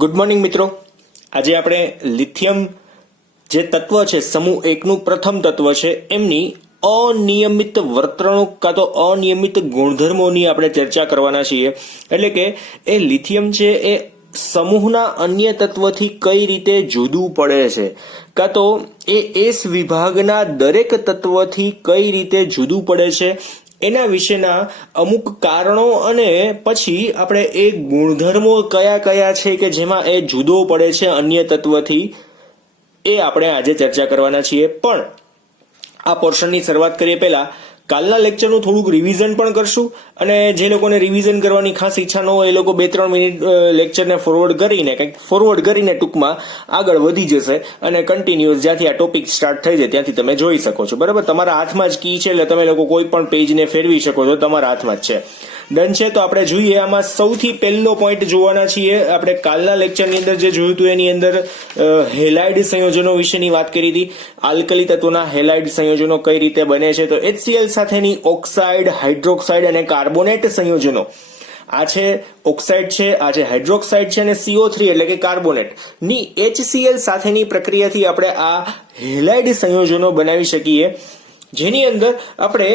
Good morning મિત્રો. આજે આપણે લિથિયમ જે તત્વ છે સમૂહ એકનું પ્રથમ તત્વ છે એમની અનિયમિત વર્તણૂક કાં તો અનિયમિત ગુણધર્મોની આપણે ચર્ચા કરવાના છીએ. એટલે કે એ લિથિયમ છે એ સમૂહના અન્ય તત્વથી કઈ રીતે જુદું પડે છે, કાં તો એ એસ વિભાગના દરેક તત્વથી કઈ રીતે જુદું પડે છે એના વિશેના અમુક કારણો અને પછી આપણે એ ગુણધર્મો કયા કયા છે કે જેમાં એ જુદો પડે છે અન્ય તત્વથી, એ આપણે આજે ચર્ચા કરવાના છીએ. પણ આ પોર્શનની શરૂઆત કરીએ પહેલા કાલના લેક્ચરનું થોડુંક રિવિઝન પણ કરશું, અને જે લોકોને રિવિઝન કરવાની ખાસ ઈચ્છા ન હોય એ લોકો 2-3 મિનિટ લેક્ચરને ફોરવર્ડ કરીને ટૂંકમાં આગળ વધી જશે અને કન્ટિન્યુઅસ જ્યાંથી આ ટોપિક સ્ટાર્ટ થઈ જાય ત્યાંથી તમે જોઈ શકો છો. બરાબર, તમારા હાથમાં જ કી છે એટલે તમે લોકો કોઈ પણ પેજને ફેરવી શકો છો, તમારા હાથમાં જ છે. ડન છે. તો આપણે જોઈએ, આમાં સૌથી પહેલો પોઈન્ટ જોવાના છીએ. આપણે કાલના લેક્ચરની અંદર જે જોયું હતું એની અંદર હેલાઇડ સંયોજનો વિશેની વાત કરી હતી. આલ્કલી તત્વોના હેલાઇડ સંયોજનો કઈ રીતે બને છે, તો HCl સાથેની ઓક્સાઇડ, હાઇડ્રોક્સાઇડ અને કાર્બોનેટ સંયોજનો. આ છે ઓક્સાઇડ છે, આ છે હાઇડ્રોક્સાઇડ છે, અને CO3 એટલે કે કાર્બોનેટ ની HCl સાથેની પ્રક્રિયાથી આપણે આ હેલાઇડ સંયોજનો બનાવી શકીએ, જેની અંદર આપણે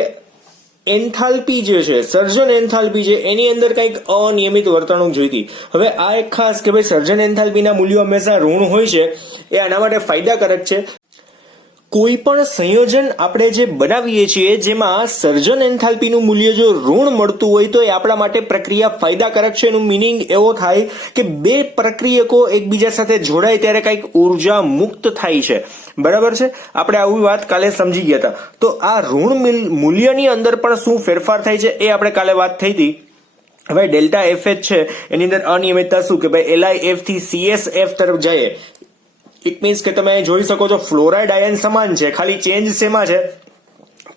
એન્થાલ્પી જે છે, સર્જન એન્થાલ્પી છે, એની અંદર કંઈક અનિયમિત વર્તણૂક જોઈતી. હવે આ એક ખાસ કે ભાઈ સર્જન એન્થાલ્પીના મૂલ્યો હંમેશા ઋણ હોય છે, એ આના માટે ફાયદાકારક છે. કોઈ પણ સંયોજન આપણે જે બનાવીએ છીએ જેમાં સર્જન એન્થાલ્પીનું મૂલ્ય જો ઋણ મળતું હોય તો એ આપણા માટે પ્રક્રિયા ફાયદાકારક છે. એનું મિનિંગ એવો થાય કે બે પ્રક્રિયકો એકબીજા સાથે જોડાય ત્યારે કંઈક ઉર્જા મુક્ત થાય છે. બરાબર છે, આપણે આવી વાત કાલે સમજી ગયા હતા. તો આ ઋણ મૂલ્યની અંદર પણ શું ફેરફાર થાય છે એ આપણે કાલે વાત થઈ હતી. હવે ડેલ્ટા FH છે એની અંદર અનિયમિતતા શું કે ભાઈ LiF થી CSF તરફ જાય. ઇટ મીન્સ કે તમે જોઈ શકો છો ફ્લોરાઇડ આયન સમાન છે, ખાલી ચેન્જ શેમાં છે,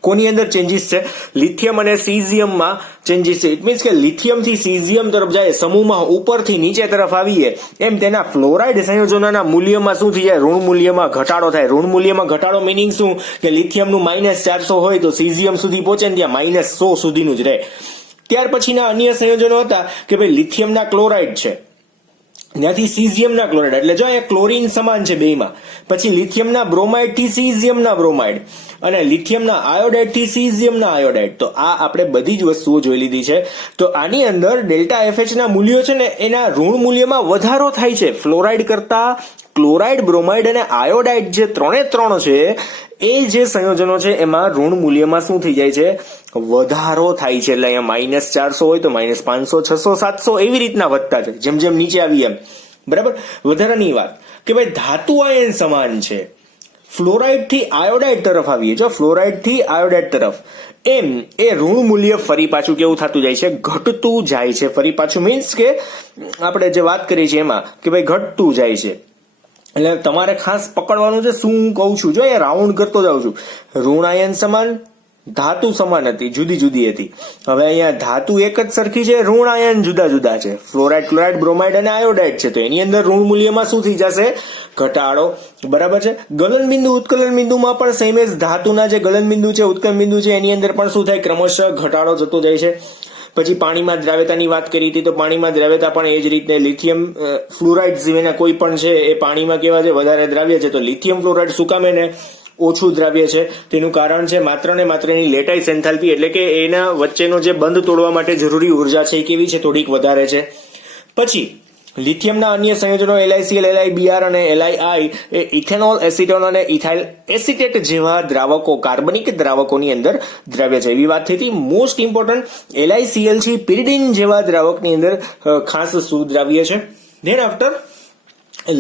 કોની અંદર ચેન્જીસ છે, લિથિયમ અને સીઝિયમમાં ચેન્જીસ છે. ઇટ મીન્સ કે લિથિયમ થી સીઝિયમ તરફ જાય, સમૂહમાં ઉપરથી નીચે તરફ આવીએ એમ તેના ફ્લોરાઇડ સંયોજનોના મૂલ્યમાં શું થઈ જાય, ઋણ મૂલ્યમાં ઘટાડો થાય. ઋણ મૂલ્યમાં ઘટાડો મિનિંગ શું કે લિથિયમનું -400 હોય તો સીઝિયમ સુધી પહોંચે ને ત્યાં -100 સુધીનું જ રહે. ત્યાર પછીના અન્ય સંયોજનો હતા કે ભાઈ લિથિયમના ક્લોરાઇડ છે, ત્યાંથી સીઝિયમના ક્લોરાઇડ, એટલે જો અહીંયા ક્લોરીન સમાન છે બેયમાં. પછી લિથિયમના બ્રોમાઇડ થી સીઝિયમના બ્રોમાઇડ, અને લિથિયમના આયોડાઇડ થી સીઝિયમના આયોડાઇડ. તો આ આપણે બધી જ વસ્તુઓ જોઈ લીધી છે. તો આની અંદર ડેલ્ટા FH ના મૂલ્યો છે ને એના ઋણ મૂલ્યમાં વધારો થાય છે. ફ્લોરાઇડ કરતા ક્લોરાઇડ, બ્રોમાઇડ અને આયોડાઇડ જે 3 છે એ જે સંયોજનો છે એમાં ઋણ મૂલ્યમાં શું થઈ જાય છે, વધારો થાય છે. એટલે અહીંયા -400 હોય તો -500, 600, 700 એવી રીતના વધતા છે જેમ જેમ નીચે આવી એમ. બરાબર, વધારાની વાત કે ભાઈ ધાતુ આયન સમાન છે, ફ્લોરાઇડ થી આયોડાઇડ તરફ આવીએ, જો ફ્લોરાઇડ થી આયોડાઇડ તરફ, એમ એ ઋણ મૂલ્ય ફરી પાછું કેવું થતું જાય છે, ઘટતું જાય છે. ફરી પાછું મીન્સ કે આપણે જે વાત કરીએ છીએ એમાં કે ભાઈ ઘટતું જાય છે. એટલે તમારે ખાસ પકડવાનું છે શું હું કહું છું. જો અહીંયા રાઉન્ડ કરતો જાઉં છું, ઋણ આયન સમાન, ધાતુ સમાન હતી, જુદી જુદી હતી. હવે અહીંયા ધાતુ એક જ સરખી છે, ઋણ આયન જુદા જુદા છે, ફ્લોરાઇડ, ક્લોરાઇડ, બ્રોમાઇડ અને આયોડાઇડ છે. તો એની અંદર ઋણ મૂલ્યમાં શું થઈ જશે, ઘટાડો. બરાબર છે. ગલન બિંદુ, ઉત્કલન બિંદુમાં પણ સેમ એજ ધાતુના જે ગલન બિંદુ છે, ઉત્કલન બિંદુ છે, એની અંદર પણ શું થાય, ક્રમશઃ ઘટાડો જતો જાય છે. પછી પાણીમાં દ્રાવ્યતાની વાત કરી હતી, તો પાણીમાં દ્રાવ્યતા પણ એ જ રીતે લિથિયમ ફ્લોરાઇડ સિવાયના કોઈ પણ છે એ પાણીમાં કેવા છે, વધારે દ્રાવ્ય છે. તો લિથિયમ ફ્લોરાઇડ શું કામે ને ઓછું દ્રાવ્ય છે, તેનું કારણ છે માત્ર ને માત્ર એની લેટાઇસ એન્થાલ્પી, એટલે કે એના વચ્ચેનો જે બંધ તોડવા માટે જરૂરી ઉર્જા છે એ કેવી છે, થોડીક વધારે છે. પછી લિથિયમના અન્ય સંયોજનો LiCl, LiBr અને LiI એ ઇથેનોલ, એસિટોન અને ઇથાઇલ એસિટેટ જેવા દ્રાવકો, કાર્બનિક દ્રાવકોની અંદર દ્રાવ્ય છે. એવી વાત થઈ હતી. મોસ્ટ ઇમ્પોર્ટન્ટ LiCl છે પિરિડીન જેવા દ્રાવકની અંદર ખાસ સુદ્રાવ્ય છે. ધેન આફ્ટર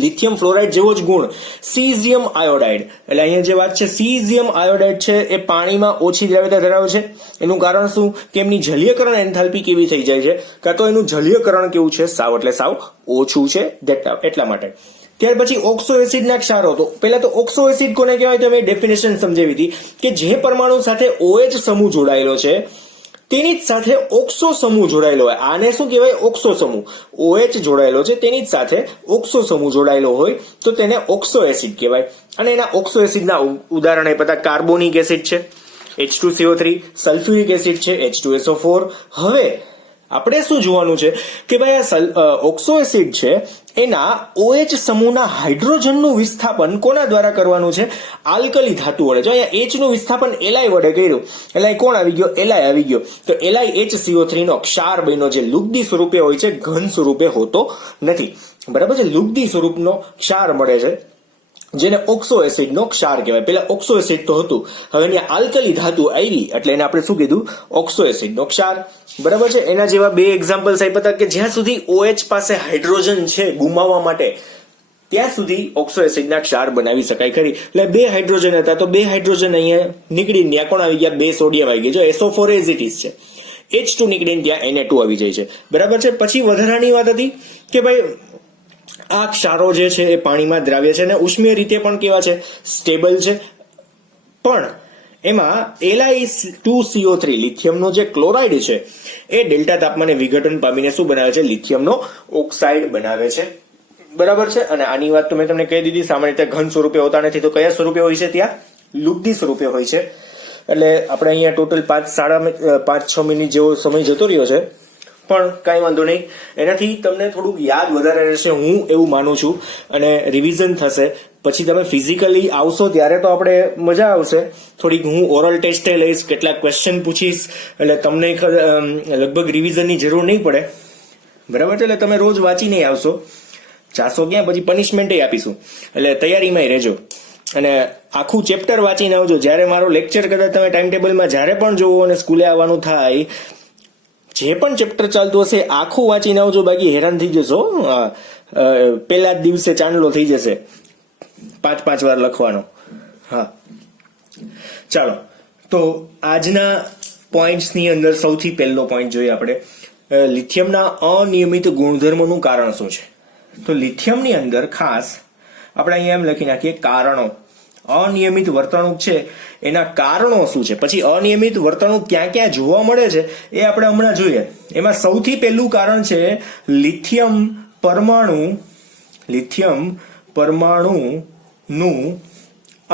લિથિયમ ફ્લોરાઇડ જેવો જ ગુણ સીઝિયમ આયોડાઇડ, એટલે અહીંયા જે વાત છે સીઝિયમ આયોડાઇડ છે એ પાણીમાં ઓછી દ્રાવ્યતા ધરાવે છે. એનું કારણ શું કે એમની જલીયકરણ એન્થાલ્પી કેવી થઈ જાય છે, કાં તો એનું જલીયકરણ કેવું છે, સાવ એટલે સાવ ઓછું છે, એટલા માટે. ત્યાર પછી ઓક્સો એસિડના ક્ષારો. તો પહેલા તો ઓક્સો એસિડ કોને કહેવાય તો મેં ડેફિનેશન સમજાવી હતી કે જે પરમાણુ સાથે OH સમૂહ જોડાયેલો છે તેની જ સાથે ઓક્સો સમૂહ જોડાયેલો હોય. આને શું કહેવાય, ઓક્સો સમૂહ. OH જોડાયેલો છે તેની જ સાથે ઓક્સો સમૂહ જોડાયેલો હોય તો તેને ઓક્સો એસિડ કહેવાય. અને એના ઓક્સો એસિડના ઉદાહરણ એ બધા કાર્બોનિક એસિડ છે, H2CO3, સલ્ફ્યુરિક એસિડ છે, H2SO4. હવે આપણે શું જોવાનું છે કે ભાઈ આ ઓક્સો એસિડ છે એના OH સમૂહના હાઇડ્રોજનનું વિસ્થાપન કોના દ્વારા કરવાનું છે? આલ્કલી ધાતુ વડે. જો અહીંયા H નું વિસ્થાપન Li વડે કર્યું. Li કોણ આવી ગયો? Li આવી ગયો. તો LiHCO3 નો ક્ષાર બન્યો, જે લુગદી સ્વરૂપે હોય છે, ઘન સ્વરૂપે હોતો નથી. બરાબર છે? લુગદી સ્વરૂપનો ક્ષાર મળે છે, જેને ઓક્સો એસિડ નો ક્ષાર કહેવાય. પેલા ઓક્સો એસિડ તો હતું, હવે અહીંયા આલ્કલી ધાતુ આવી એટલે એને આપણે શું કીધું? ઓક્સો એસિડ નો ક્ષાર. બરાબર છે? એના જેવા બે એક્ઝામ્પલ્સ આપ્યા હતા કે જ્યાં સુધી OH પાસે હાઇડ્રોજન છે ગુમાવવા માટે, ત્યાં સુધી ઓક્સો એસિડના ક્ષાર બનાવી શકાય ખરી. એટલે બે હાઇડ્રોજન હતા તો બે હાઇડ્રોજન અહીંયા નીકળીને ત્યાં કોણ આવી ગયા? બે સોડિયમ આવી ગયા. જો SO4 એઝ ઇટ ઇઝ છે, H2 નીકળીને ત્યાં Na2 આવી જાય છે. બરાબર છે? પછી વધારાની વાત હતી કે ભાઈ આ ક્ષારો જે છે એ પાણીમાં દ્રાવ્ય છે અને ઉષ્મીય રીતે પણ કેવા છે? સ્ટેબલ છે. પણ એમાં Li2CO3 લિથિયમનો જે ક્લોરાઇડ છે એ ડેલ્ટા તાપમાને વિઘટન પામીને શું બનાવે છે? લિથિયમનો ઓક્સાઇડ બનાવે છે. બરાબર છે? અને આની વાત તો મેં તમને કહી દીધી, સામાન્ય રીતે ઘન સ્વરૂપે હોતા નથી. તો કયા સ્વરૂપે હોય છે? ત્યાં લુગદી સ્વરૂપે હોય છે. એટલે આપણે અહીંયા ટોટલ 5-6 મિનિટ જેવો સમય જતો રહ્યો છે, પણ કાંઈ વાંધો નહીં. એનાથી તમને થોડુંક યાદ વધારે રહેશે, હું એવું માનું છું, અને રિવિઝન થશે. પછી તમે ફિઝિકલી આવશો ત્યારે તો આપણે મજા આવશે. થોડીક હું ઓરલ ટેસ્ટે લઈશ, કેટલાક ક્વેશ્ચન પૂછીશ, એટલે તમને લગભગ રિવિઝનની જરૂર નહીં પડે. બરાબર છે? એટલે તમે રોજ વાંચી નહીં આવશો, જાશો ક્યાં પછી પનિશમેન્ટ આપીશું. એટલે તૈયારીમાં રહેજો અને આખું ચેપ્ટર વાંચીને આવજો. જ્યારે મારો લેક્ચર કદાચ તમે ટાઈમ ટેબલમાં જ્યારે પણ જોવો અને સ્કૂલે આવવાનું થાય, જે પણ ચેપ્ટર ચાલતું હશે આખું વાંચીને આવજો, બાકી હેરાન થઈ જશો. પહેલા જ દિવસે ચાંદલો થઈ જશે 5 વાર લખવાનો. હા, ચાલો. તો આજના પોઈન્ટ્સની અંદર સૌથી પહેલો પોઈન્ટ જોઈએ આપણે, લિથિયમના અનિયમિત ગુણધર્મોનું કારણ શું છે? તો લિથિયમની અંદર ખાસ આપણે અહીંયા એમ લખી નાખીએ કારણો. અનિયમિત વર્તણૂક છે એના કારણો શું છે? પછી અનિયમિત વર્તણૂક ક્યાં ક્યાં જોવા મળે છે એ આપણે હમણાં જોઈએ. એમાં સૌથી પહેલું કારણ છે લિથિયમ પરમાણુનું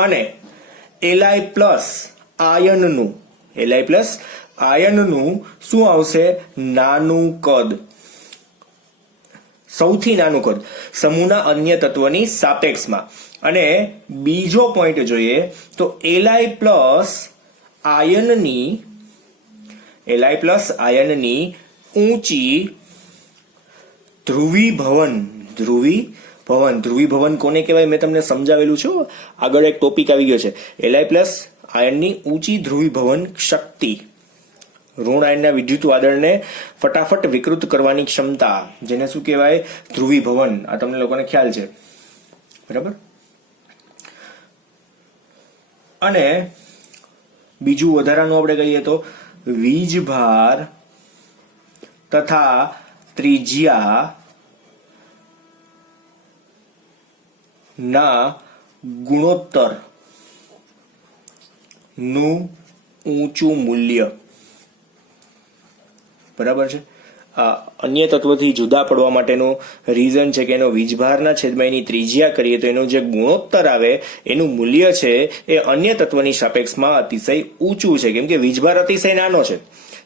અને Li+ આયનનું શું આવશે? નાનું કદ. સૌથી નાનું કદ સમૂહના અન્ય તત્વની સાપેક્ષમાં. અને બીજો પોઈન્ટ જોઈએ તો Li+ આયનની ઊંચી ધ્રુવીભવન કોને કહેવાય? મેં તમને સમજાવેલું છે. આગળ એક ટોપિક આવી ગયો છે. Li+ આયનની ઊંચી ધ્રુવીભવન શક્તિ, ઋણ આયનના વિદ્યુત વાદળને ફટાફટ વિકૃત કરવાની ક્ષમતા, જેને શું કહેવાય? ધ્રુવીભવન. આ તમને લોકોને ખ્યાલ છે. બરાબર? અને બીજું વધારાનું આપણે કહીએ તો વીજભાર તથા ત્રિજ્યા ના ગુણોત્તર નું ઊંચું મૂલ્ય. બરાબર છે? અન્ય તત્વથી જુદા પડવા માટેનું રીઝન છે કે એનો વીજભારના છેદમાં એની ત્રિજ્યા કરીએ તો એનું જે ગુણોત્તર આવે એનું મૂલ્ય છે એ અન્ય તત્વની સાપેક્ષમાં અતિશય ઊંચું છે, કેમ કે વીજભાર અતિશય નાનો છે.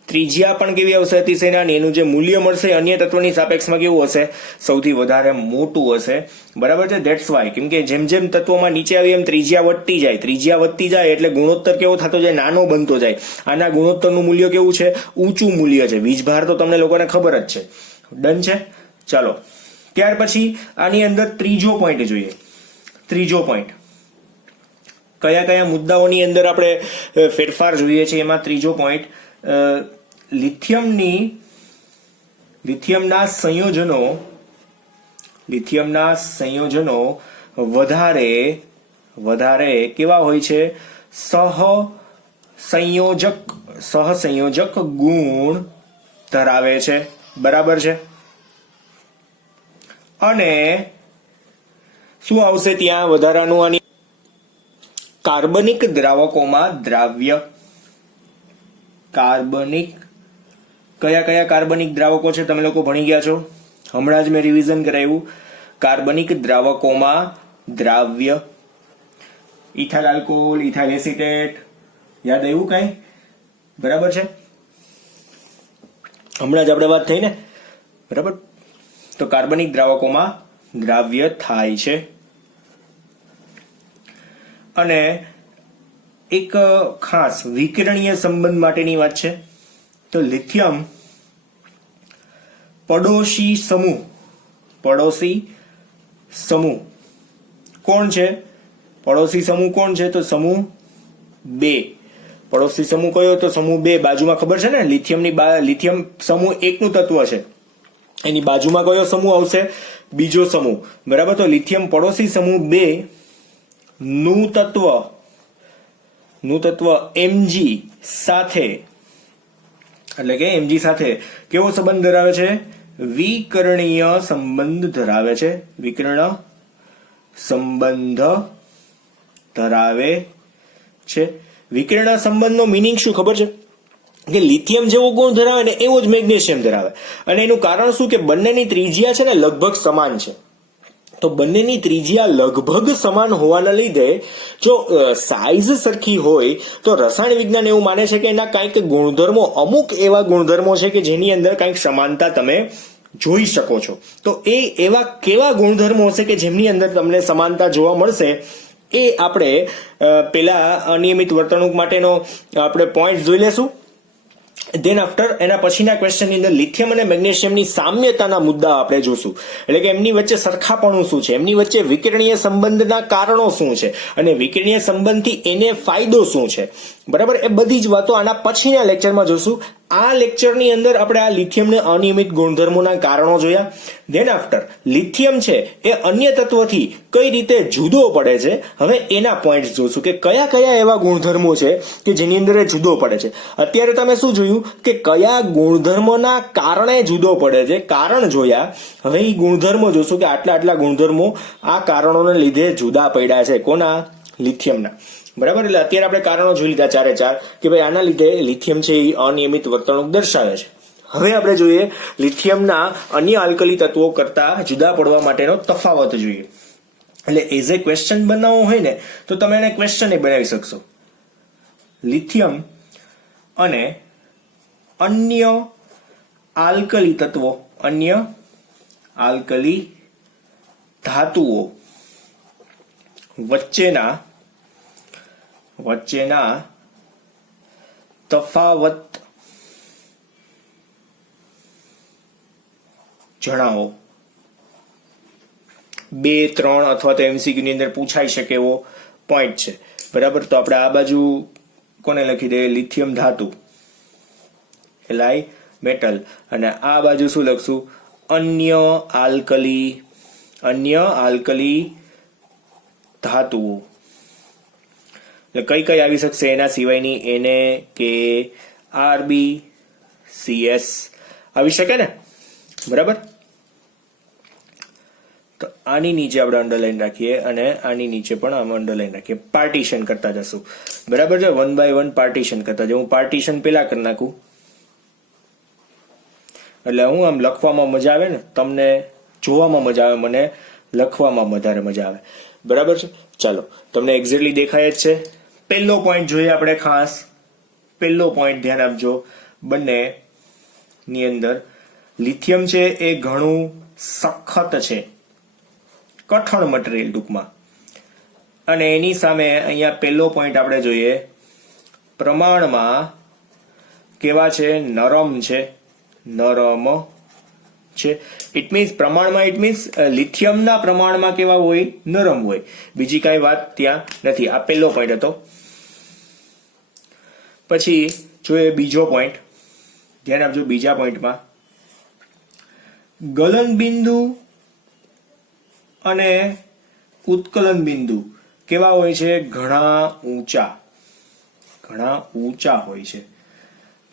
ત્રિજ્યા પણ કેવી આવશે? અતિશય નાની. એનું જે મૂલ્ય મળશે અન્ય તત્વની સાપેક્ષમાં કેવું હશે? સૌથી વધારે મોટું હશે. બરાબર છે? That's why. કેમ કે જેમ જેમ તત્વમાં નીચે આવી એમ ત્રિજ્યા વધતી જાય એટલે ગુણોત્તર કેવો થતો જાય? નાનો બનતો જાય. આના ગુણોત્તરનું મૂલ્ય કેવું છે? ઊંચું મૂલ્ય છે. વીજભાર તો તમને લોકોને ખબર જ છે. ડન છે? ચાલો, ત્યાર પછી આની અંદર ત્રીજો પોઈન્ટ જોઈએ. ત્રીજો પોઈન્ટ કયા કયા મુદ્દાઓની અંદર આપણે ફેરફાર જોઈએ છે? એમાં ત્રીજો પોઈન્ટ લિથિયમના સંયોજનો વધારે કેવા હોય છે? સહસંયોજક ગુણ ધરાવે છે. બરાબર છે? અને શું આવશે ત્યાં વધારાનું? આની કાર્બનિક દ્રાવકોમાં કયા કયા કાર્બનિક દ્રાવકો છે? તમે લોકો ભણી ગયા છો, હમણાં જ મેં રિવિઝન કરાવ્યું. કાર્બનિક દ્રાવકોમાં દ્રાવ્ય, ઇથાઇલ આલ્કોહોલ, ઇથાઇલ એસિટેટ, યાદ આવ્યું કઈ? બરાબર છે? હમણાં જ આપણે વાત થઈ ને. બરાબર? તો કાર્બનિક દ્રાવકોમાં દ્રાવ્ય થાય છે. અને એક ખાસ વિકિરણીય સંબંધ માટેની વાત છે. તો લિથિયમ પડોશી સમૂહ કોણ છે? પડોશી સમૂહ કોણ છે? તો સમૂહ 2. પડોશી સમૂહ કયો? તો સમૂહ 2. બાજુમાં ખબર છે ને, લિથિયમ સમૂહ 1 નું તત્વ છે, એની બાજુમાં કયો સમૂહ આવશે? બીજો સમૂહ. બરાબર. તો લિથિયમ પડોશી સમૂહ 2 નું તત્વ Mg સાથે, એટલે કે Mg સાથે કેવો સંબંધ ધરાવે છે? વિકર્ણીય સંબંધ ધરાવે છે. વિકર્ણ સંબંધ ધરાવે છે. વિકર્ણ સંબંધનો મિનિંગ શું ખબર છે? કે લિથિયમ જેવો ગુણ ધરાવે ને એવો જ મેગ્નેશિયમ ધરાવે. અને એનું કારણ શું? કે બંનેની ત્રિજ્યા છે ને લગભગ સમાન છે. તો બંનેની ત્રિજ્યા લગભગ સમાન હોવાના લીધે જો સાઈઝ સરખી હોય તો રસાયણ વિજ્ઞાન એવું માને છે કે એના કંઈક ગુણધર્મો, અમુક એવા ગુણધર્મો છે કે જેની અંદર કંઈક સમાનતા તમે જોઈ શકો છો. તો એ એવા કેવા ગુણધર્મો હશે કે જેમની અંદર તમને સમાનતા જોવા મળશે, એ આપણે પેલા અનિયમિત વર્તણૂક માટેનો આપણે પોઈન્ટ જોઈ લેશું. ધેન આફ્ટર એના પછીના ક્વેશ્ચનની અંદર લિથિયમ અને મેગ્નેશિયમની સામ્યતાના મુદ્દા આપણે જોશું. એટલે કે એમની વચ્ચે સરખાપણું શું છે, એમની વચ્ચે વિકર્ણીય સંબંધના કારણો શું છે, અને વિકર્ણીય સંબંધથી એને ફાયદો શું છે. બરાબર. એ બધી જ વાતો આના પછીના લેક્ચરમાં જોશું. આ લેક્ચરની અંદર આપણે આ લિથિયમને અનિયમિત ગુણધર્મોના કારણો જોયા. ધેન આફ્ટર લિથિયમ છે એ અન્ય તત્વથી કઈ રીતે જુદો પડે છે, હવે એના પોઈન્ટ જોશું કે કયા કયા એવા ગુણધર્મો છે કે જેની અંદર એ જુદો પડે છે. અત્યારે તમે શું જોયું કે કયા ગુણધર્મોના કારણે જુદો પડે છે, કારણ જોયા. હવે એ ગુણધર્મો જોશું કે આટલા ગુણધર્મો આ કારણોને લીધે જુદા પડ્યા છે. કોના? લિથિયમના. બરાબર. એટલે અત્યારે આપણે કારણો જોઈ લીધા 4 કે ભાઈ આના લીધે લિથિયમ છે એ અનિયમિત વર્તણૂક દર્શાવે છે. હવે આપણે જોઈએ લિથિયમના અન્ય આલ્કલી તત્વો કરતા જુદા પડવા માટેનો તફાવત જોઈએ. એટલે એઝ એ ક્વેશ્ચન બનાવવો હોય ને તો તમે એને ક્વેશ્ચન એ બનાવી શકશો. લિથિયમ અને અન્ય આલ્કલી તત્વો, અન્ય આલ્કલી ધાતુઓ વચ્ચેના તફાવત જણાવો. 2, 3 અથવા તો MCQ ની અંદર પૂછાઈ શકે એવો પોઈન્ટ છે. બરાબર. તો આપણે આ બાજુ કોને લખી દઈએ? લિથિયમ ધાતુ, Li મેટલ, અને આ બાજુ શું લખશું? અન્ય આલ્કલી ધાતુઓ. એટલે કઈ આવી શકશે એના સિવાયની? Na, K, Rb, CS આવી શકે ને. બરાબર. તો આની નીચે આપણે અંડરલાઈન રાખીએ અને આની નીચે પણ આમ અંડરલાઈન રાખીએ. પાર્ટીશન કરતા જશું. બરાબર છે. 1 by 1 પાર્ટીશન કરતા જવું. હું પાર્ટીશન પેલા કરી નાખું એટલે હું આમ લખવામાં મજા આવે ને, તમને જોવામાં મજા આવે, મને લખવામાં વધારે મજા આવે. બરાબર છે. ચાલો, તમને એક્ઝેક્ટલી દેખાય જ છે. પહેલો પોઈન્ટ જોઈએ આપણે ખાસ. પહેલો પોઈન્ટ ધ્યાન આપજો. બંને ની અંદર લિથિયમ છે એ ઘણું સખત છે, કઠણ મટીરિયલ ટૂંકમાં. અને એની સામે અહીંયા પહેલો પોઈન્ટ આપણે જોઈએ, પ્રમાણમાં કેવા છે? નરમ છે. ઇટ મીન્સ લિથિયમના પ્રમાણમાં કેવા હોય? નરમ હોય. બીજી કઈ વાત ત્યાં નથી. આ પહેલો પોઈન્ટ હતો. પછી જોઈએ બીજો પોઈન્ટ. ધ્યાન આપજો. બીજા પોઈન્ટમાં ગલન બિંદુ અને ઉત્કલન બિંદુ કેવા હોય છે? ઘણા ઊંચા હોય છે.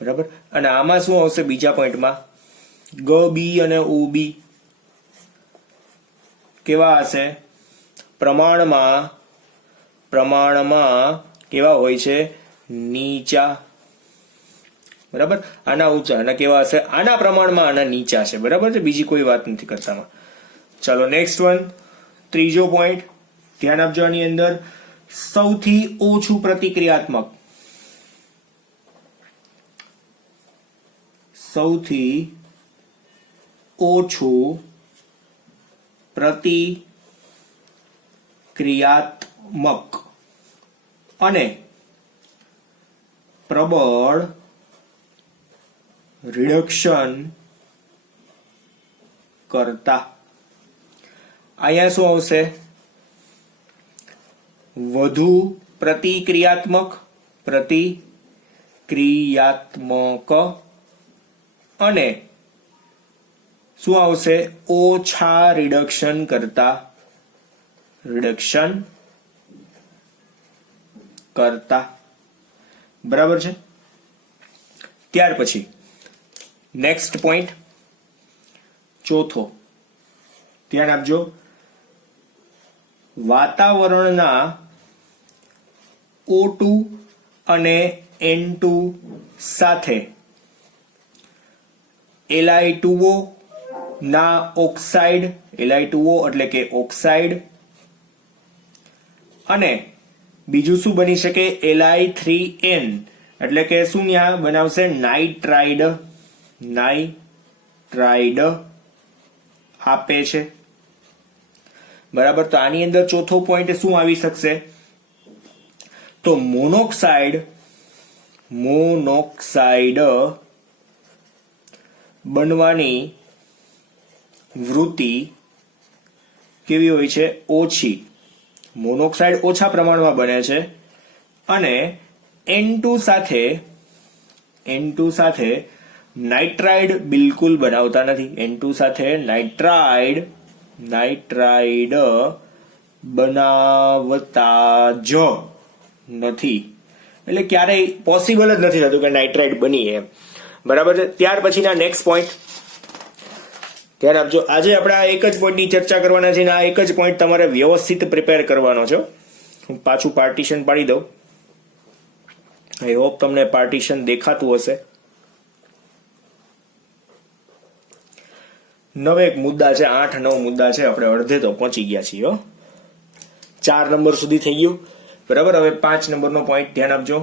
બરાબર. અને આમાં શું આવશે બીજા પોઈન્ટમાં? ગબી અને ઓબી કેવા હશે? પ્રમાણમાં કેવા હોય છે? નીચા. બરાબર. આના ઊંચા અને કેવા હશે? આના પ્રમાણમાં આના નીચા છે. બરાબર છે. બીજી કોઈ વાત નથી કરતા. ચાલો નેક્સ્ટ વન. ત્રીજો પોઈન્ટ ધ્યાન આપજો. આની અંદર સૌથી ઓછું પ્રતિક્રિયાત્મક, સૌથી ઓછું પ્રતિક્રિયાત્મક અને પ્રબળ રિડક્શન કરતા. અહીંયા શું આવશે? વધુ પ્રતિક્રિયાત્મક અને શું આવશે? ઓછા રિડક્શન કરતા. બરાબર છે. ત્યાર પછી નેક્સ્ટ પોઈન્ટ, ચોથો, ધ્યાન આપજો. વાતાવરણના O2 અને N2 સાથે Li2O ના ઓક્સાઇડ, Li2O એટલે કે ઓક્સાઇડ, અને બીજું શું બની શકે? Li3N એટલે કે શું ત્યાં બનાવશે? નાઇટ્રાઇડ આપે છે. બરાબર. તો આની અંદર ચોથો પોઈન્ટ શું આવી શકશે? તો મોનોક્સાઇડ બનવાની વૃત્તિ કેવી હોય છે? ઓછી. મોનોક્સાઇડ ઓછા પ્રમાણમાં બને છે અને N2 સાથે નાઇટ્રાઇડ બિલકુલ બનાવતા નથી. N2 સાથે નાઇટ્રાઇડ બનાવતા જ નથી. એટલે ક્યારેય પોસિબલ જ નથી થતું કે નાઇટ્રાઇડ બની એમ. બરાબર છે. ત્યાર પછીના નેક્સ્ટ પોઈન્ટ ધ્યાન આપજો. આજે આપણે આ એક જ પોઈન્ટની ચર્ચા કરવાના છે. આ એક જ પોઈન્ટ તમારે વ્યવસ્થિત પ્રિપેર કરવાનો છે. હું પાછું પાર્ટીશન પાડી દઉં. આઈ હોપ તમને પાર્ટીશન દેખાતું હશે. 9 મુદ્દા છે, 8-9 મુદ્દા છે. આપણે અડધે તો પહોંચી ગયા છીએ. 4 નંબર સુધી થઈ ગયું. બરાબર. હવે 5 નંબરનો પોઈન્ટ ધ્યાન આપજો.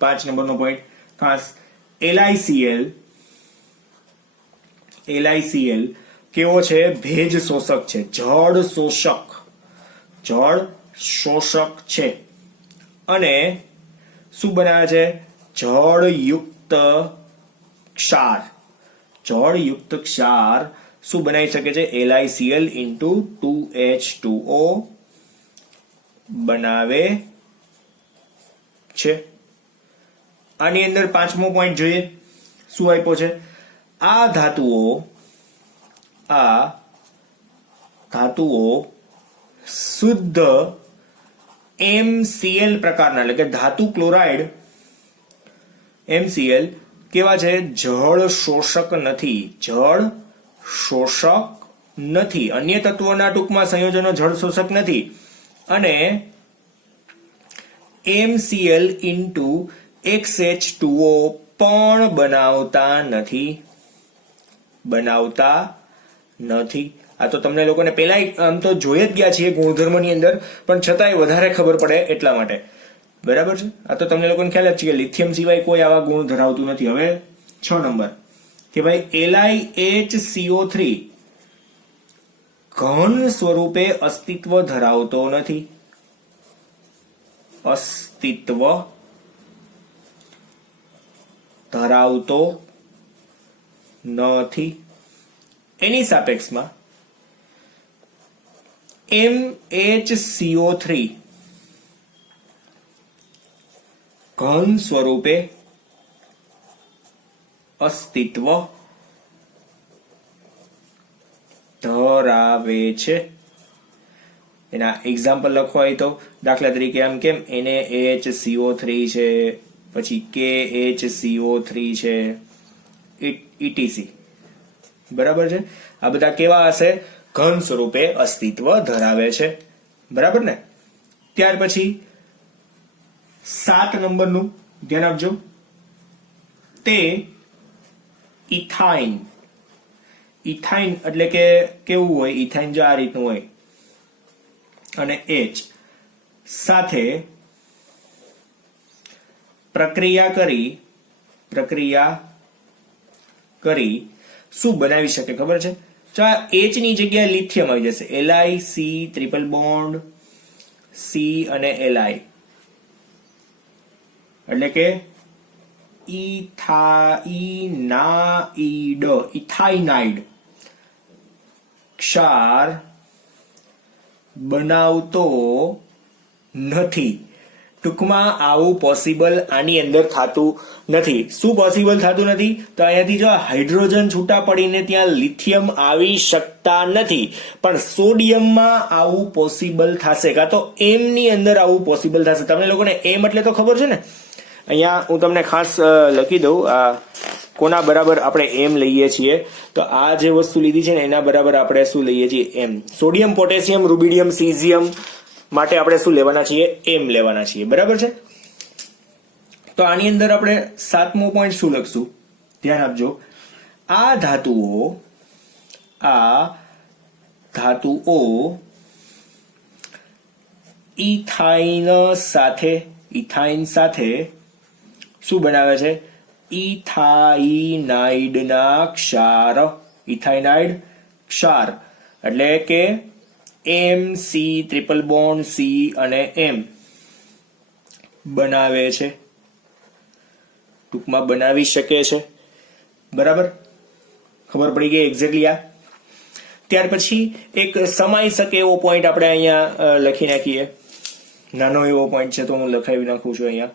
5 નંબરનો પોઈન્ટ ખાસ. LiCl કેવો છે? ભેજ શોષક છે, જળ શોષક છે. અને શું બનાવે છે? જળયુક્ત ક્ષાર શું બનાવી શકે છે? LiCl into 2H2O બનાવે છે. આની અંદર 5મો પોઈન્ટ જોઈએ. શું આપ્યો છે? આ ધાતુઓ શુદ્ધ MCl પ્રકારના, એટલે કે ધાતુ ક્લોરાઇડ MCl કેવા છે? જળ શોષક નથી. અન્ય તત્વોના ટૂંકમાં સંયોજનો જળ શોષક નથી. અને MCl into XH2O પણ બનાવતા નથી. આ તો તમને લોકોને પહેલા આમ તો જોઈ જ ગયા છીએ ગુણધર્મની અંદર, પણ છતાંય વધારે ખબર પડે એટલા માટે. બરાબર છે. આ તો તમને લોકોને ખ્યાલ જ છે કે લિથિયમ સિવાય કોઈ આવા ગુણ ધરાવતું નથી. હવે 6 નંબર કે ભાઈ LiHCO3 ઘન સ્વરૂપે અસ્તિત્વ ધરાવતો નથી. એની સાપેક્ષમાં MHCO3 ઘન સ્વરૂપે અસ્તિત્વ ધરાવે છે. એના એક્ઝામ્પલ લખવા હોય તો દાખલા તરીકે આમ કેમ NaHCO3 છે, પછી KHCO3 છે, etc. બરાબર છે. આ બધા કેવા હશે? ઘન સ્વરૂપે અસ્તિત્વ ધરાવે છે. બરાબર ને. ત્યાર પછી 7 નંબરનું ધ્યાન આપજો. તે ઇથાઇન એટલે કે કેવું હોય? ઇથાઇન જો આ રીતનું હોય અને H સાથે પ્રક્રિયા કરી શું બનાવી શકે ખબર છે? તો આ H ની જગ્યાએ લિથિયમ આવી જશે. Li C triple bond C અને Li એટલે કે ઇથાઇનાઇડ ક્ષાર બનાવતો નથી. ટૂંકમાં આવું પોસિબલ આની અંદર થતું નથી. શું પોસિબલ થતું નથી? તો અહીંયાથી જો હાઇડ્રોજન છૂટા પડીને ત્યાં લિથિયમ આવી શકતા નથી, પણ સોડિયમમાં આવું પોસિબલ થશે, કાં તો એમ ની અંદર આવું પોસિબલ થશે. તમને લોકોને એમ એટલે તો ખબર છે ને. અહીંયા હું તમને ખાસ લખી દઉં આ કોના બરાબર આપણે એમ લઈએ છીએ. તો આ જે વસ્તુ લીધી છે ને એના બરાબર આપણે શું લઈએ છીએ? એમ. સોડિયમ, પોટેશિયમ, રૂબિડિયમ, સીઝિયમ માટે આપણે શું લેવાના છીએ? એમ લેવાના છીએ. બરાબર છે. તો આની અંદર આપણે 7મો પોઈન્ટ શું લખશું? ધ્યાન આપજો. આ ધાતુઓ ઇથાઇન સાથે શું બનાવે છે? ઇથાઇનાઇડના ક્ષાર. ઇથાઇનાઇડ ક્ષાર એટલે કે MC ટ્રિપલ બોન્ડ C અને M બનાવે છે. ટૂંકમાં બનાવી શકે છે. બરાબર, ખબર પડી ગઈ એક્ઝેક્ટલી આ. ત્યાર પછી એક સમાઈ શકે એવો પોઈન્ટ આપણે અહીંયા લખી નાખીએ. નાનો એવો પોઈન્ટ છે તો હું લખાવી નાખું છું અહીંયા.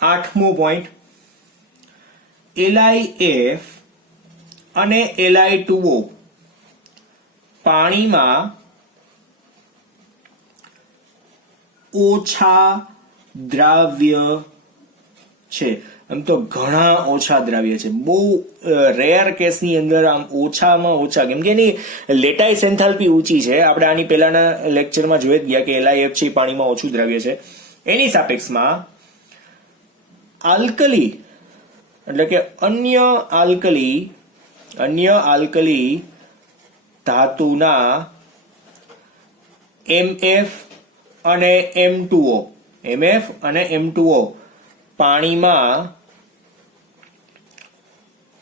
8મો પોઈન્ટ, LiF અને Li2O પાણીમાં ઓછા દ્રાવ્ય છે. આમ તો ઘણા ઓછા દ્રાવ્ય છે, બહુ રેર કેસની અંદર આમ ઓછામાં ઓછા, કેમ કે એની લેટાઇસ એન્થાલ્પી ઊંચી છે. આપણે આની પહેલાના લેક્ચરમાં જોઈ જ ગયા કે LiF છે પાણીમાં ઓછું દ્રાવ્ય છે. એની સાપેક્ષમાં આલ્કલી એટલે કે અન્ય આલ્કલી ધાતુના MF અને M2O પાણીમાં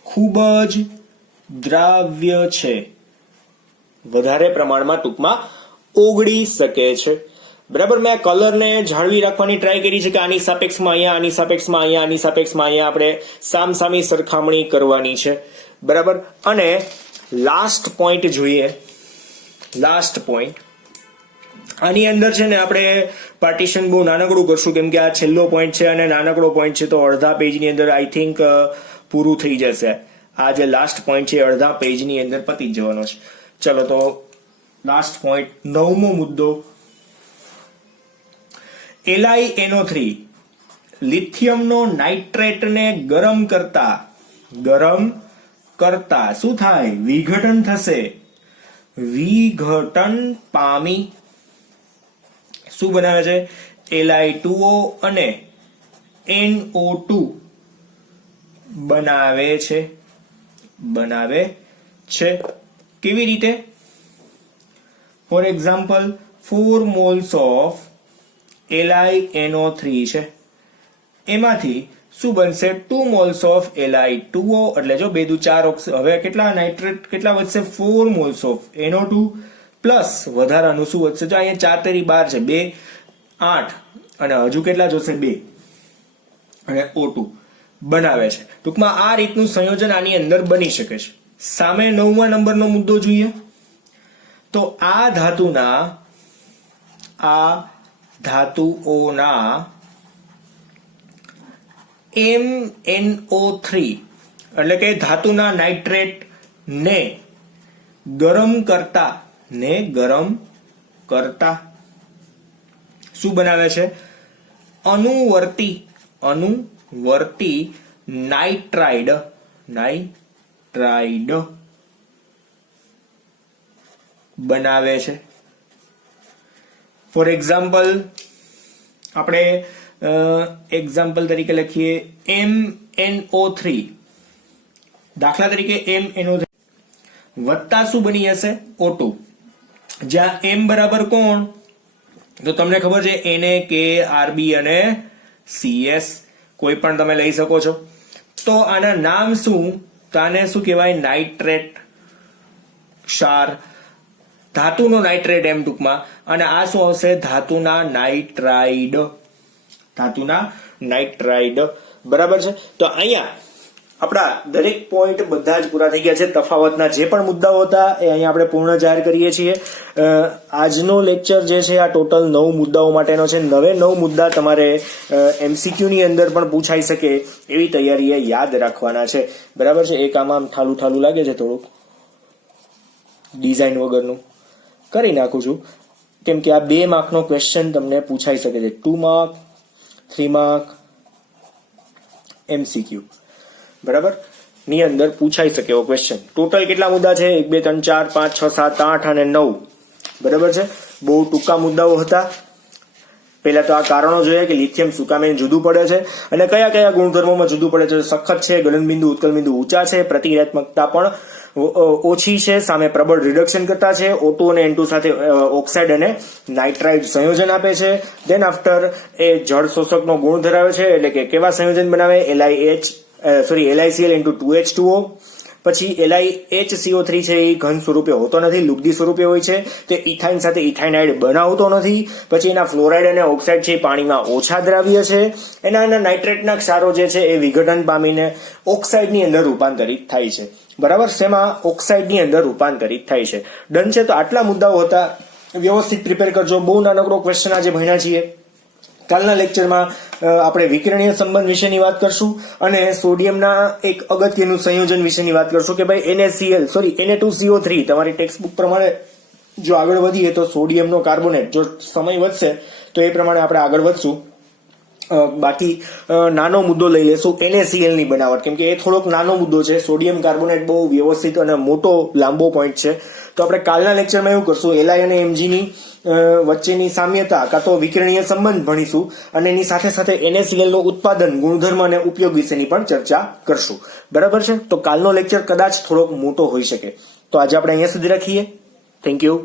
ખૂબ જ દ્રાવ્ય છે, વધારે પ્રમાણમાં ટૂંકમાં ઓગળી શકે છે. બરાબર, મેં કલરને જાળવી રાખવાની ટ્રાય કરી છે કે આની સાપેક્ષમાં અહીંયા, આની સાપેક્ષમાં અહીંયા, આની સાપેક્ષમાં અહીંયા આપણે સામસામી સરખામણી કરવાની છે. બરાબર, અને લાસ્ટ પોઈન્ટ જોઈએ. લાસ્ટ પોઈન્ટ આની અંદર છે ને આપણે પાર્ટીશન બહુ નાનકડું કરશું, કેમ કે આ છેલ્લો પોઈન્ટ છે અને નાનકડો પોઈન્ટ છે, તો અડધા પેજની અંદર આઈ થિંક પૂરું થઈ જશે. આ જે લાસ્ટ પોઈન્ટ છે અડધા પેજની અંદર પતી જવાનો છે. ચલો તો લાસ્ટ પોઈન્ટ 9મો મુદ્દો, LiNO3 લિથિયમનો નાઇટ્રેટને ગરમ કરતા શું થાય? વિઘટન થશે. વિઘટન પામી શું બનાવે છે? Li2O અને NO2 બનાવે છે. કેવી રીતે? For example 4 moles of LiNO3 છે, એમાંથી શું બનશે? 2 મોલ્સ ઓફ Li2O. એટલે જો 2 દુ 4 હવે કેટલા નાઇટ્રેટ કેટલા વધશે? 4 મોલ્સ ઓફ NO2 પ્લસ વધારાનું શું વધશે? જો અહીંયા 4 તેરી 12 છે, 2 8 અને હજુ કેટલા જોશે? 2 અને O2 બનાવે છે. ટૂંકમાં આ રીતનું સંયોજન આની અંદર બની શકે છે. સામે 9મા નંબરનો મુદ્દો જોઈએ તો આ ધાતુઓના MnO3 એટલે કે ધાતુના નાઇટ્રેટ ને ગરમ કરતા શું બનાવે છે? અનુવર્તી નાઇટ્રાઇડ બનાવે છે. ફોર એક્ઝામ્પલ આપણે એક્ઝામ્પલ તરીકે લખીએ MnO3. દાખલા તરીકે MnO3 વત્તા શું બની જશે? O2. જ્યાં M બરાબર કોણ? તો તમને ખબર છે Na, K, Rb અને CS કોઈ પણ તમે લઈ શકો છો. તો આના નામ શું? તો આને શું કહેવાય? નાઇટ્રેટ ક્ષાર, ધાતુનો નાઇટ્રેટ એમ ટૂંકમાં, અને આ શું આવશે? ધાતુના નાઇટ્રાઇડ. બરાબર છે. તો અહીંયા આપણા દરેક પોઈન્ટ બધા જ પૂરા થઈ ગયા છે. તફાવતના જે પણ મુદ્દાઓ હતા એ અહીંયા આપણે પૂર્ણ જાહેર કરીએ છીએ. આજનો લેક્ચર જે છે આ ટોટલ 9 મુદ્દાઓ માટેનો છે. 9 મુદ્દા તમારે MCQ ની અંદર પણ પૂછાઈ શકે એવી તૈયારીએ યાદ રાખવાના છે. બરાબર છે. એક આમાં ઠાલું લાગે છે, થોડુંક ડિઝાઇન વગરનું કરી નાખું છું, કેમ કે આ 2 માર્કનો ક્વેશ્ચન તમને પૂછાઈ શકે છે. 2 માર્ક, 3 માર્ક MCQ બરાબર ની અંદર પૂછાઈ શકે એવો ક્વેશ્ચન. ટોટલ કેટલા મુદ્દા છે? 1 2 3 4 5 6 7 8 અને 9. બરાબર છે. બહુ ટૂંકા મુદ્દાઓ હતા. પહેલા તો આ કારણો જોઈએ કે લિથિયમ શું કામ જુદું પડે છે અને કયા કયા ગુણધર્મોમાં જુદું પડે છે. સખત છે, ગલનબિંદુ ઉત્કલબિંદુ ઊંચા છે, પ્રતિક્રિયાત્મકતા પણ ઓછી છે, સામે પ્રબળ રિડક્શન કરતા છે, O2 અને N2 સાથે ઓક્સાઇડ અને નાઇટ્રાઇડ સંયોજન આપે છે. ધેન આફ્ટર એ જળ શોષકનો ગુણ ધરાવે છે, એટલે કે કેવા સંયોજન બનાવે? LiCl into 2H2O. પછી LiHCO3 છે એ ઘન સ્વરૂપે હોતો નથી, લુબ્ધી સ્વરૂપે હોય છે. તે ઇથાઇન સાથે ઇથાઇનાઇડ બનાવતો નથી. પછી એના ફ્લોરાઇડ અને ઓક્સાઇડ છે એ પાણીમાં ઓછા દ્રાવ્ય છે. એના નાઇટ્રેટના ક્ષારો જે છે એ વિઘટન પામીને ઓક્સાઇડની અંદર રૂપાંતરિત થાય છે. બરાબર. શેમાં? ઓક્સાઇડની અંદર રૂપાંતરિત થાય છે. ડન છે. તો આટલા મુદ્દાઓ હતા. વ્યવસ્થિત પ્રિપેર કરજો. બહુ નાનકડો ક્વેશ્ચન આજે ભણ્યા છીએ. કાલના લેક્ચરમાં આપણે વિકર્ણીય સંબંધ વિશેની વાત કરશું અને સોડિયમના એક અગત્યનું સંયોજન વિશેની વાત કરશું કે ભાઈ Na2CO3. તમારી ટેક્સ્ટ બુક પ્રમાણે જો આગળ વધીએ તો સોડિયમનો કાર્બોનેટ, જો સમય વધશે તો એ પ્રમાણે આપણે આગળ વધશું. બાકી નાનો મુદ્દો લઈ લેશું NaCl ની બનાવટ, કેમ કે એ થોડોક નાનો મુદ્દો છે. સોડિયમ કાર્બોનેટ બહુ વ્યવસ્થિત અને મોટો લાંબો પોઈન્ટ છે. તો આપણે કાલના લેક્ચરમાં એવું કરશું, Li અને Mg ની વચ્ચેની સામ્યતા કાં તો વિકર્ણીય સંબંધ ભણીશું અને એની સાથે સાથે NaCl નું ઉત્પાદન, ગુણધર્મ અને ઉપયોગ વિશેની પણ ચર્ચા કરશું. બરાબર છે. તો કાલનો લેક્ચર કદાચ થોડોક મોટો હોઈ શકે. તો આજે આપણે અહીંયા સુધી રાખીએ. Thank you.